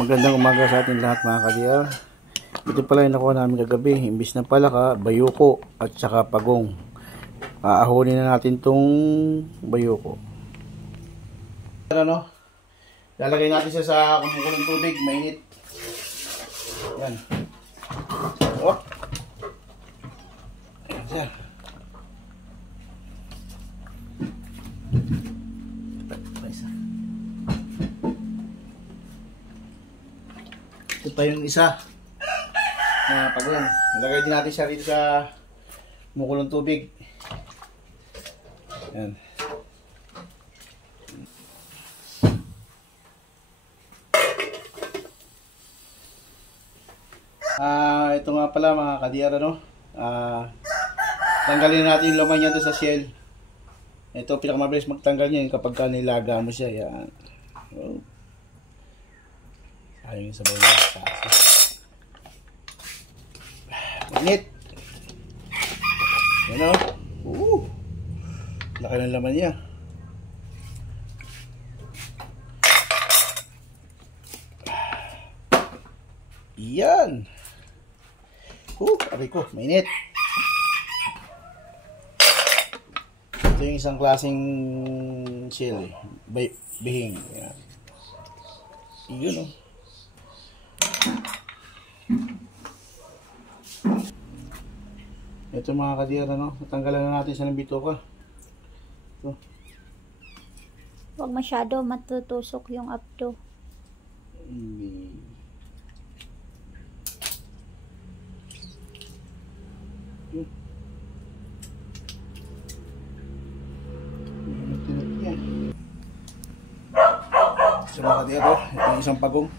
Magandang umaga sa ating lahat mga ka-DR. Ito pala yung nakuha namin kagabi. Imbis na palaka, bayuko at saka pagong. Aahonin na natin tong bayuko. Ano? Lalagay natin siya sa kumukulong tubig, mainit. Yan. Oh. Yan siya. Ito pa yung isa. Pagong. Ilagay din natin siya rito sa kumukulong tubig. Yan. Ito nga pala mga ka-DR, ano? Tanggalin natin yung laman niya doon sa shell. Ito pinakamabilis magtanggal niya kapag nilaga mo siya. Yan. Oh. Ayun yung sabaw niya. Mainit. Yan o. Laki ng laman niya. Yan. Aray ko, mainit. Ito yung isang klaseng shell eh. Bihing. Yan. Yun o. Ito mga ka-DR, ano? Natanggalan na natin siya ng bituka. Ito. Huwag masyado matutusok yung abdo. So mga ka-DR, ito yung isang pagong.